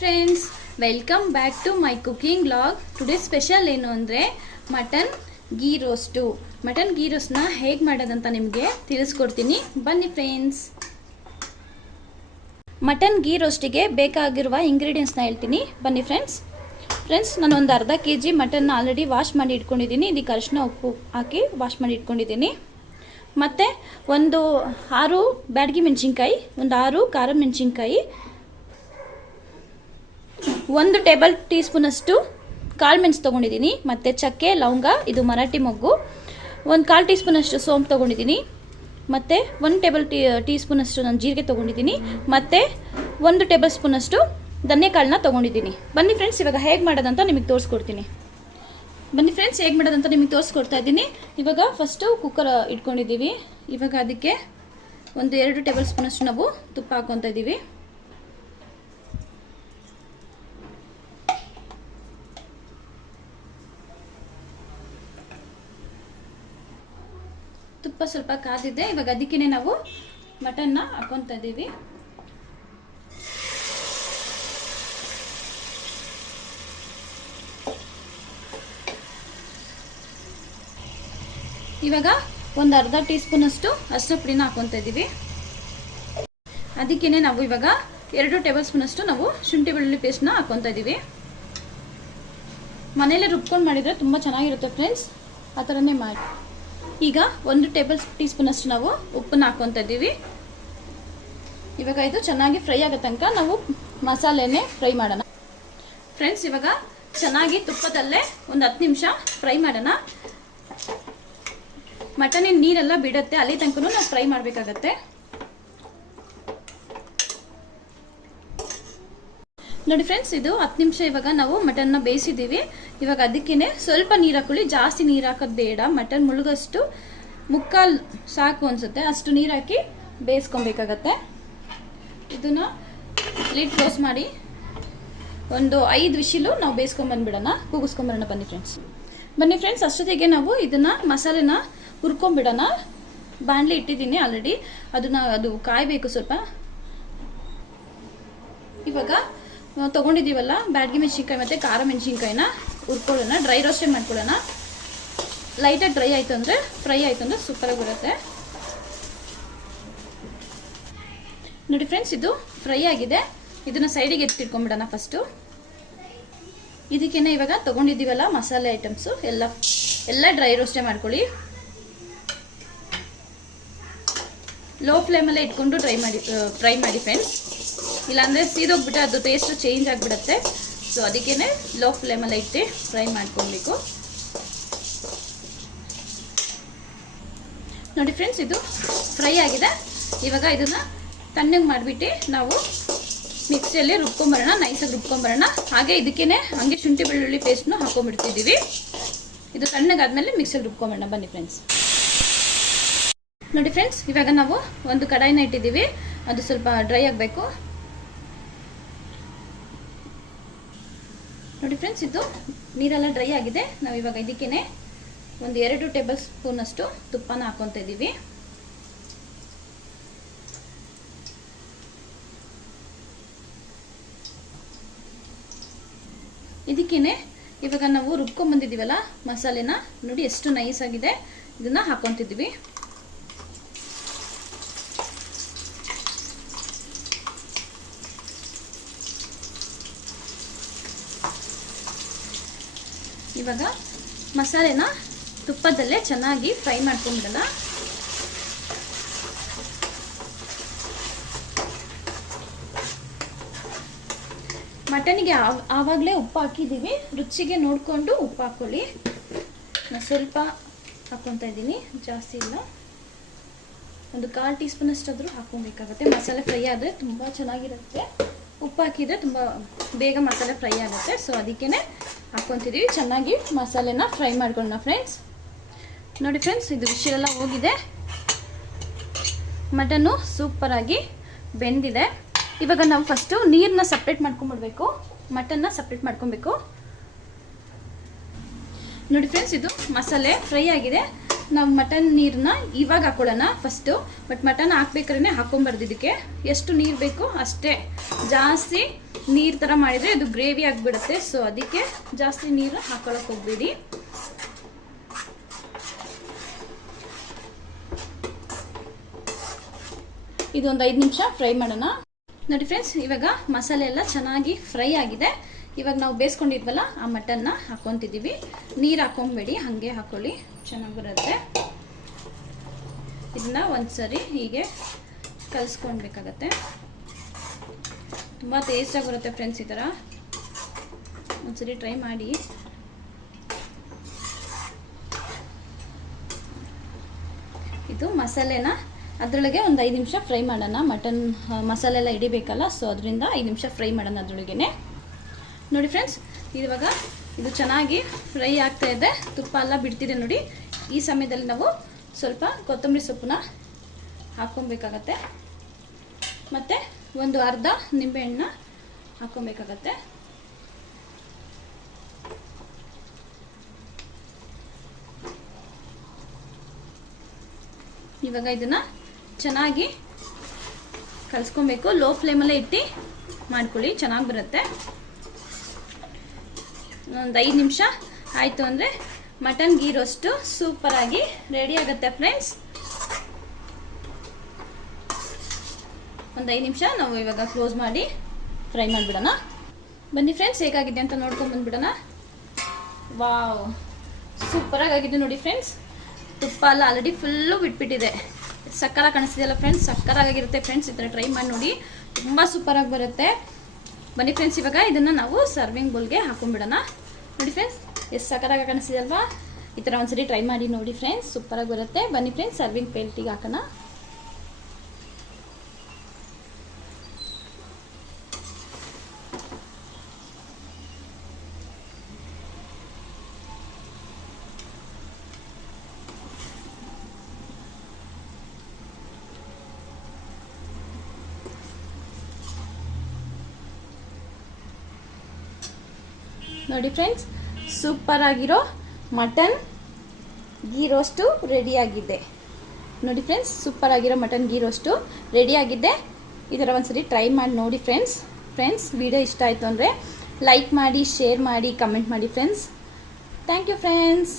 Friends, welcome back to my cooking vlog. Today special ಏನು ಅಂದರೆ mutton ghee roast. Mutton ghee ರೋಸ್ಟ್ನ ಹೇಗೆ ಮಾಡೋದಂತ ನಿಮಗೆ ತಿಳಿಸ್ಕೊಡ್ತೀನಿ, ಬನ್ನಿ ಫ್ರೆಂಡ್ಸ್. ಮಟನ್ ಗೀ ರೋಸ್ಟಿಗೆ ಬೇಕಾಗಿರುವ ಇಂಗ್ರೀಡಿಯೆಂಟ್ಸ್ನ ಹೇಳ್ತೀನಿ, ಬನ್ನಿ ಫ್ರೆಂಡ್ಸ್. ನಾನು ಒಂದು ಅರ್ಧ kg ಮಟನ್ನ ಆಲ್ರೆಡಿ ವಾಶ್ ಮಾಡಿ ಇಟ್ಕೊಂಡಿದ್ದೀನಿ. ಇದಕ್ಕೆ ಅರಿಶಿನ ಉಪ್ಪು ಹಾಕಿ ವಾಶ್ ಮಾಡಿ ಇಟ್ಕೊಂಡಿದ್ದೀನಿ. ಮತ್ತು ಒಂದು 6 ಬ್ಯಾಡಗಿ ಮೆಣಸಿನ್ಕಾಯಿ, ಒಂದು 6 ಖಾರದ ಮೆಣಸಿನ್ಕಾಯಿ, 1 ಟೇಬಲ್ ಟೀ ಸ್ಪೂನಷ್ಟು ಕಾಳು ಮೆಣಸು ತೊಗೊಂಡಿದ್ದೀನಿ. ಮತ್ತು ಚಕ್ಕೆ, ಲವಂಗ, ಇದು ಮರಾಠಿ ಮೊಗ್ಗು, ಒಂದು 1/4 ಟೀ ಸ್ಪೂನಷ್ಟು ಸೋಂಪು ತೊಗೊಂಡಿದ್ದೀನಿ. ಮತ್ತು 1 ಟೇಬಲ್ ಟೀ ಸ್ಪೂನಷ್ಟು ನಾನು ಜೀರಿಗೆ ತೊಗೊಂಡಿದ್ದೀನಿ. ಮತ್ತು 1 ಟೇಬಲ್ ಸ್ಪೂನಷ್ಟು ಧನ್ಯಕಾಳನ್ನ ತೊಗೊಂಡಿದ್ದೀನಿ. ಬನ್ನಿ ಫ್ರೆಂಡ್ಸ್, ಇವಾಗ ಹೇಗೆ ಮಾಡೋದಂತ ನಿಮಗೆ ತೋರಿಸ್ಕೊಡ್ತೀನಿ. ತೋರಿಸ್ಕೊಡ್ತಾ ಇದ್ದೀನಿ. ಇವಾಗ ಫಸ್ಟು ಕುಕ್ಕರ್ ಇಟ್ಕೊಂಡಿದ್ದೀವಿ. ಇವಾಗ ಅದಕ್ಕೆ ಒಂದು 2 ಟೇಬಲ್ ಸ್ಪೂನಷ್ಟು ನಾವು ತುಪ್ಪ ಹಾಕ್ಕೊತಾ ಇದ್ದೀವಿ. ತುಪ್ಪ ಸ್ವಲ್ಪ ಕಾದಿದೆ. ಇವಾಗ ಅದಕ್ಕೇ ನಾವು ಮಟನ್ನ ಹಾಕ್ಕೊತಾ ಇದ್ದೀವಿ. ಇವಾಗ ಒಂದು ಅರ್ಧ ಟೀ ಸ್ಪೂನಷ್ಟು ಅರಿಶಿನ ಪುಡಿನ ಹಾಕ್ಕೊತಾ ಇದ್ದೀವಿ. ಅದಕ್ಕೇ ನಾವು ಇವಾಗ 2 ಟೇಬಲ್ ಸ್ಪೂನಷ್ಟು ನಾವು ಶುಂಠಿ ಬೆಳ್ಳುಳ್ಳಿ ಪೇಸ್ಟ್ನ ಹಾಕ್ಕೊತಾ ಇದ್ದೀವಿ. ಮನೇಲಿ ರುಬ್ಕೊಂಡು ಮಾಡಿದರೆ ತುಂಬ ಚೆನ್ನಾಗಿರುತ್ತೆ ಫ್ರೆಂಡ್ಸ್, ಆ ಥರನೇ ಮಾಡಿ. ಈಗ 1 ಟೇಬಲ್ ಟೀ ಸ್ಪೂನಷ್ಟು ನಾವು ಉಪ್ಪನ್ನ ಹಾಕ್ಕೊತಾ ಇದ್ದೀವಿ. ಇವಾಗ ಇದು ಚೆನ್ನಾಗಿ ಫ್ರೈ ಆಗೋ ತನಕ ನಾವು ಮಸಾಲೆನೇ ಫ್ರೈ ಮಾಡೋಣ ಫ್ರೆಂಡ್ಸ್. ಇವಾಗ ಚೆನ್ನಾಗಿ ತುಪ್ಪದಲ್ಲೇ ಒಂದು 10 ನಿಮಿಷ ಫ್ರೈ ಮಾಡೋಣ. ಮಟನಿನ ನೀರೆಲ್ಲ ಬಿಡುತ್ತೆ, ಅಲ್ಲಿ ತನಕ ನಾವು ಫ್ರೈ ಮಾಡಬೇಕಾಗತ್ತೆ. ನೋಡಿ ಫ್ರೆಂಡ್ಸ್, ಇದು 10 ನಿಮಿಷ ಇವಾಗ ನಾವು ಮಟನ್ನ ಬೇಯಿಸಿದ್ದೀವಿ. ಇವಾಗ ಅದಕ್ಕೇ ಸ್ವಲ್ಪ ನೀರು ಹಾಕೊಳ್ಳಿ, ಜಾಸ್ತಿ ನೀರು ಹಾಕೋದು ಬೇಡ. ಮಟನ್ ಮುಳುಗಷ್ಟು ಮುಕ್ಕಾಲು ಸಾಕು ಅನಿಸುತ್ತೆ, ಅಷ್ಟು ನೀರು ಹಾಕಿ ಬೇಯಿಸ್ಕೊಬೇಕಾಗತ್ತೆ. ಇದನ್ನು ಲಿಡ್ ಕ್ಲೋಸ್ ಮಾಡಿ ಒಂದು 5 ವಿಶಿಲು ನಾವು ಬೇಯಿಸ್ಕೊಂಬಂದ್ಬಿಡೋಣ, ಕೂಗಿಸ್ಕೊಂಬರೋಣ. ಬನ್ನಿ ಫ್ರೆಂಡ್ಸ್, ಅಷ್ಟೊತ್ತಿಗೆ ನಾವು ಇದನ್ನು ಮಸಾಲೆನ ಹುರ್ಕೊಂಡ್ಬಿಡೋಣ. ಬಾಣಲಿ ಇಟ್ಟಿದ್ದೀನಿ ಆಲ್ರೆಡಿ, ಅದು ಕಾಯಬೇಕು ಸ್ವಲ್ಪ. ಇವಾಗ ತೊಗೊಂಡಿದ್ದೀವಲ್ಲ ಬ್ಯಾಡಗಿ ಮೆಣಸಿನ್ಕಾಯಿ ಮತ್ತು ಖಾರ ಮೆಣಸಿನ್ಕಾಯಿನ ಹುರ್ಕೊಳ್ಳೋಣ, ಡ್ರೈ ರೋಸ್ಟೇ ಮಾಡ್ಕೊಳ್ಳೋಣ. ಲೈಟಾಗಿ ಡ್ರೈ ಆಯಿತು ಅಂದರೆ ಫ್ರೈ ಆಯಿತು ಅಂದರೆ ಸೂಪರಾಗಿ ಬರುತ್ತೆ. ನೋಡಿ ಫ್ರೆಂಡ್ಸ್, ಇದು ಫ್ರೈ ಆಗಿದೆ. ಇದನ್ನು ಸೈಡಿಗೆ ಎತ್ತಿಟ್ಕೊಂಡ್ಬಿಡೋಣ ಫಸ್ಟು. ಇದಕ್ಕೇನೆ ಇವಾಗ ತೊಗೊಂಡಿದ್ದೀವಲ್ಲ ಮಸಾಲೆ ಐಟಮ್ಸು ಎಲ್ಲ ಡ್ರೈ ರೋಸ್ಟೇ ಮಾಡ್ಕೊಳ್ಳಿ. ಲೋ ಫ್ಲೇಮಲ್ಲೇ ಇಟ್ಕೊಂಡು ಫ್ರೈ ಮಾಡಿ ಫ್ರೆಂಡ್ಸ್, ಇಲ್ಲಾಂದರೆ ಸೀದೋಗ್ಬಿಟ್ಟು ಅದು ಟೇಸ್ಟ್ ಚೇಂಜ್ ಆಗಿಬಿಡುತ್ತೆ. ಸೊ ಅದಕ್ಕೇ ಲೋ ಫ್ಲೇಮಲ್ಲೇ ಇಟ್ಟು ಫ್ರೈ ಮಾಡ್ಕೊಳ್ಬೇಕು. ನೋಡಿ ಫ್ರೆಂಡ್ಸ್, ಇದು ಫ್ರೈ ಆಗಿದೆ. ಇವಾಗ ಇದನ್ನು ತಣ್ಣಗೆ ಮಾಡಿಬಿಟ್ಟು ನಾವು ಮಿಕ್ಸಿಯಲ್ಲಿ ರುಬ್ಕೊಂಬರೋಣ, ನೈಸಾಗಿ ರುಬ್ಕೊಂಬರೋಣ. ಹಾಗೆ ಇದಕ್ಕೇ ಹಾಗೆ ಶುಂಠಿ ಬೆಳ್ಳುಳ್ಳಿ ಪೇಸ್ಟ್ನು ಹಾಕೊಂಡ್ಬಿಡ್ತಿದ್ದೀವಿ. ಇದು ತಣ್ಣಗಾದ್ಮೇಲೆ ಮಿಕ್ಸಿಯಲ್ಲಿ ರುಬ್ಕೊಂಬರೋಣ. ಬನ್ನಿ ಫ್ರೆಂಡ್ಸ್. ನೋಡಿ ಫ್ರೆಂಡ್ಸ್, ಇವಾಗ ನಾವು ಒಂದು ಕಡಾಯಿನ ಇಟ್ಟಿದ್ದೀವಿ, ಅದು ಸ್ವಲ್ಪ ಡ್ರೈ ಆಗಬೇಕು. ನೋಡಿ ಫ್ರೆಂಡ್ಸ್, ಇದು ನೀರೆಲ್ಲ ಡ್ರೈ ಆಗಿದೆ. ನಾವು ಇವಾಗ ಇದಕ್ಕೇ ಒಂದು 2 ಟೇಬಲ್ ಸ್ಪೂನಷ್ಟು ತುಪ್ಪನ ಹಾಕ್ಕೊತಾ ಇದ್ದೀವಿ. ಇದಕ್ಕೇ ಇವಾಗ ನಾವು ರುಬ್ಕೊಂಡ್ಬಂದಿದ್ದೀವಲ್ಲ ಮಸಾಲೆನ, ನೋಡಿ ಎಷ್ಟು ನೈಸ್ ಆಗಿದೆ. ಇದನ್ನು ಹಾಕ್ಕೊತಿದ್ದೀವಿ. ಇವಾಗ ಮಸಾಲೆನ ತುಪ್ಪದಲ್ಲೇ ಚೆನ್ನಾಗಿ ಫ್ರೈ ಮಾಡ್ಕೊಂಡ್ಬಿಡೋಣ. ಮಟನಿಗೆ ಆವಾಗಲೇ ಉಪ್ಪು ಹಾಕಿದ್ದೀವಿ, ರುಚಿಗೆ ನೋಡಿಕೊಂಡು ಉಪ್ಪು ಹಾಕ್ಕೊಳ್ಳಿ. ನಾನು ಸ್ವಲ್ಪ ಹಾಕ್ಕೊತಾ ಇದ್ದೀನಿ, ಜಾಸ್ತಿ ಇಲ್ಲ. ಒಂದು 1/4 ಟೀ ಸ್ಪೂನಷ್ಟಾದರೂ ಹಾಕ್ಕೊಬೇಕಾಗತ್ತೆ. ಮಸಾಲೆ ಫ್ರೈ ಆದರೆ ತುಂಬ ಚೆನ್ನಾಗಿರುತ್ತೆ. ಉಪ್ಪು ಹಾಕಿದರೆ ತುಂಬ ಬೇಗ ಮಸಾಲೆ ಫ್ರೈ ಆಗುತ್ತೆ. ಸೊ ಅದಕ್ಕೇ ಹಾಕ್ಕೊತಿದ್ದೀವಿ. ಚೆನ್ನಾಗಿ ಮಸಾಲೆನ ಫ್ರೈ ಮಾಡ್ಕೊಳ್ಳೋಣ ಫ್ರೆಂಡ್ಸ್. ನೋಡಿ ಫ್ರೆಂಡ್ಸ್, ಇದು ವಿಷಯೆಲ್ಲ ಹೋಗಿದೆ. ಮಟನ್ನು ಸೂಪರಾಗಿ ಬೆಂದಿದೆ. ಇವಾಗ ನಾವು ಫಸ್ಟು ನೀರನ್ನ ಸಪ್ರೇಟ್ ಮಾಡ್ಕೊಂಡ್ಬಿಡ್ಬೇಕು, ಮಟನ್ನ ಸಪ್ರೇಟ್ ಮಾಡ್ಕೊಬೇಕು. ನೋಡಿ ಫ್ರೆಂಡ್ಸ್, ಇದು ಮಸಾಲೆ ಫ್ರೈ ಆಗಿದೆ. ನಾವು ಮಟನ್ ನೀರನ್ನ ಇವಾಗ ಹಾಕೊಳ್ಳೋಣ ಫಸ್ಟು. ಬಟ್ ಮಟನ್ ಹಾಕ್ಬೇಕಾದ್ರೆ ಹಾಕೊಂಬಾರ್ದು. ಇದಕ್ಕೆ ಎಷ್ಟು ನೀರು ಬೇಕು ಅಷ್ಟೇ. ಜಾಸ್ತಿ ನೀರು ಥರ ಮಾಡಿದರೆ ಅದು ಗ್ರೇವಿ ಆಗಿಬಿಡುತ್ತೆ. ಸೊ ಅದಕ್ಕೆ ಜಾಸ್ತಿ ನೀರು ಹಾಕೊಳ್ಳೋಕೆ ಹೋಗ್ಬೇಡಿ. ಇದೊಂದು 5 ನಿಮಿಷ ಫ್ರೈ ಮಾಡೋಣ. ನೋಡಿ ಫ್ರೆಂಡ್ಸ್, ಇವಾಗ ಮಸಾಲೆ ಎಲ್ಲ ಚೆನ್ನಾಗಿ ಫ್ರೈ ಆಗಿದೆ. ಇವಾಗ ನಾವು ಬೇಯಿಸ್ಕೊಂಡಿದ್ವಲ್ಲ ಆ ಮಟನ್ನ ಹಾಕ್ಕೊತಿದ್ದೀವಿ. ನೀರು ಹಾಕೊಂಬೇಡಿ, ಹಾಗೆ ಹಾಕೊಳ್ಳಿ, ಚೆನ್ನಾಗಿ ಬರುತ್ತೆ. ಇದನ್ನ ಒಂದ್ಸರಿ ಹೀಗೆ ಕಲಿಸ್ಕೊಳ್ಬೇಕಾಗತ್ತೆ. ತುಂಬ ಟೇಸ್ಟಾಗಿ ಬರುತ್ತೆ ಫ್ರೆಂಡ್ಸ್. ಈ ಥರ ಒಂದ್ಸರಿ ಟ್ರೈ ಮಾಡಿ. ಇದು ಮಸಾಲೆನ ಅದರೊಳಗೆ ಒಂದು 5 ನಿಮಿಷ ಫ್ರೈ ಮಾಡೋಣ. ಮಟನ್ ಮಸಾಲೆ ಎಲ್ಲ ಹಿಡಿಬೇಕಲ್ಲ, ಸೊ ಅದರಿಂದ 5 ನಿಮಿಷ ಫ್ರೈ ಮಾಡೋಣ ಅದರೊಳಗೇನೆ. ನೋಡಿ ಫ್ರೆಂಡ್ಸ್, ಇವಾಗ ಇದು ಚೆನ್ನಾಗಿ ಫ್ರೈ ಆಗ್ತಾ ಇದೆ, ತುಪ್ಪ ಎಲ್ಲ ಬಿಡ್ತಿದೆ ನೋಡಿ. ಈ ಸಮಯದಲ್ಲಿ ನಾವು ಸ್ವಲ್ಪ ಕೊತ್ತಂಬರಿ ಸೊಪ್ಪನ್ನ ಹಾಕ್ಕೊಬೇಕಾಗತ್ತೆ, ಮತ್ತು ಒಂದು ಅರ್ಧ ನಿಂಬೆಹಣ್ಣು ಹಾಕ್ಕೊಬೇಕಾಗತ್ತೆ. ಇವಾಗ ಇದನ್ನು ಚೆನ್ನಾಗಿ ಕಲಿಸ್ಕೊಬೇಕು. ಲೋ ಫ್ಲೇಮಲ್ಲೇ ಇಟ್ಟು ಮಾಡ್ಕೊಳ್ಳಿ, ಚೆನ್ನಾಗಿ ಬರುತ್ತೆ. ಒಂದು 5 ನಿಮಿಷ ಆಯಿತು ಅಂದರೆ ಮಟನ್ ಗೀ ರೋಸ್ಟು ಸೂಪರಾಗಿ ರೆಡಿ ಆಗುತ್ತೆ ಫ್ರೆಂಡ್ಸ್. ಒಂದು 5 ನಿಮಿಷ ನಾವು ಇವಾಗ ಕ್ಲೋಸ್ ಮಾಡಿ ಫ್ರೈ ಮಾಡಿಬಿಡೋಣ. ಬನ್ನಿ ಫ್ರೆಂಡ್ಸ್, ಹೇಗಾಗಿದೆ ಅಂತ ನೋಡ್ಕೊಂಡು ಬಂದುಬಿಡೋಣ. ವಾವ್, ಸೂಪರಾಗಿ ಆಗಿದೆ ನೋಡಿ ಫ್ರೆಂಡ್ಸ್. ತುಪ್ಪ ಎಲ್ಲ ಆಲ್ರೆಡಿ ಫುಲ್ಲು ಬಿಟ್ಬಿಟ್ಟಿದೆ. ಸಕ್ಕರಾಗಿ ಕಾಣಿಸ್ತಿದೆಯಲ್ಲ ಫ್ರೆಂಡ್ಸ್, ಸಕ್ಕರಾಗಿರುತ್ತೆ ಫ್ರೆಂಡ್ಸ್. ಈ ಥರ ಟ್ರೈ ಮಾಡಿ ನೋಡಿ, ತುಂಬ ಸೂಪರಾಗಿ ಬರುತ್ತೆ. ಬನ್ನಿ ಫ್ರೆಂಡ್ಸ್, ಇವಾಗ ಇದನ್ನು ನಾವು ಸರ್ವಿಂಗ್ ಬೌಲ್ಗೆ ಹಾಕೊಂಡ್ಬಿಡೋಣ. ನೋಡಿ ಫ್ರೆಂಡ್ಸ್, ಎಷ್ಟು ಸಕ್ಕರಾಗಿ ಕಾಣಿಸ್ತಿದೆಯಲ್ವಾ? ಈ ಥರ ಒಂದ್ಸರಿ ಟ್ರೈ ಮಾಡಿ ನೋಡಿ ಫ್ರೆಂಡ್ಸ್, ಸೂಪರಾಗಿ ಬರುತ್ತೆ. ಬನ್ನಿ ಫ್ರೆಂಡ್ಸ್, ಸರ್ವಿಂಗ್ ಪ್ಲೇಟಿಗೆ ಹಾಕೋಣ. ನೋಡಿ ಫ್ರೆಂಡ್ಸ್, ಸೂಪರ್ ಆಗಿರೋ ಮಟನ್ ಗೀ ರೋಸ್ಟು ರೆಡಿಯಾಗಿದೆ. ನೋಡಿ ಫ್ರೆಂಡ್ಸ್, ಸೂಪರ್ ಆಗಿರೋ ಮಟನ್ ಗೀ ರೋಸ್ಟು ರೆಡಿಯಾಗಿದೆ. ಈ ಥರ ಒಂದ್ಸರಿ ಟ್ರೈ ಮಾಡಿ ನೋಡಿ ಫ್ರೆಂಡ್ಸ್. ವಿಡಿಯೋ ಇಷ್ಟ ಆಯಿತು ಅಂದರೆ ಲೈಕ್ ಮಾಡಿ, ಶೇರ್ ಮಾಡಿ, ಕಮೆಂಟ್ ಮಾಡಿ ಫ್ರೆಂಡ್ಸ್. Thank you friends.